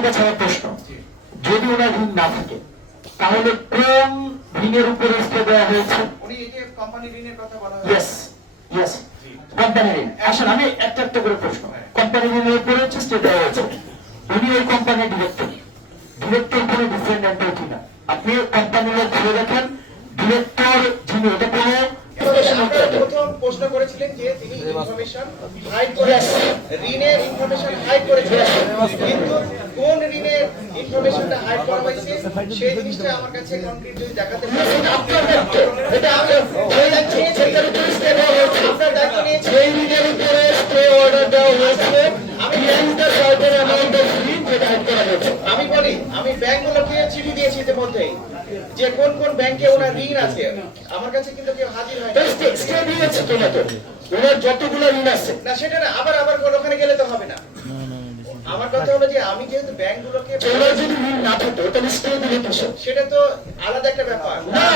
আপনার কাছে আমার প্রশ্ন। যদি ওনার ঋণ না থাকে তাহলে কোন ঋণের উপরে স্টে দেওয়া হয়েছে? উনি এই যে কোম্পানি ঋণের কথা বলা ইয়েস ইয়েস কোম্পানি ঋণ। আসলে আমি একটা একটা করে প্রশ্ন। কোম্পানি ঋণের উপরে হচ্ছে স্টে দেওয়া হয়েছে। উনি ওই কোম্পানির ডিরেক্টর ডিরেক্টর কোনো ডিফেন্ডেন্ট কিনা? আপনি কোম্পানির লোক ধরে দেখেন। ডিরেক্টর যিনি এটা কোনো প্রশ্ন করেছিলেন যে তিনি ইনফরমেশন হাইড করেছেন ঋণের ইনফরমেশন হাইড করেছিলেন। কিন্তু ঋণের ইনফরমেশনটা হাইড করা হয়েছে সেই জিনিসটা আমার কাছে কনক্রিট যদি দেখাতে পারেন আপনার দায়িত্ব। এটা আমি ওই দায়িত্ব সেটার উপরে স্টে হয়েছে। আপনার দায়িত্ব নিয়েছে সেই ঋণের উপরে স্টে অর্ডার দেওয়া হয়েছে। আমি ব্যাংকের সার্ভের অ্যামাউন্ট অফ ঋণ যেটা হাইড করা হয়েছে আমি বলি আমি ব্যাংকগুলোকে চিঠি দিয়েছি ইতিমধ্যেই যে কোন কোন ব্যাংকে ওনার ঋণ আছে। আমার কাছে কিন্তু কেউ হাজির হয় স্টে দিয়েছে তো ওনার যতগুলো ঋণ আছে। না সেটা না আবার আবার ওখানে গেলে তো আমি যেহেতু ব্যাংকগুলোকে টেলর সেটা তো আলাদা একটা ব্যাপার। না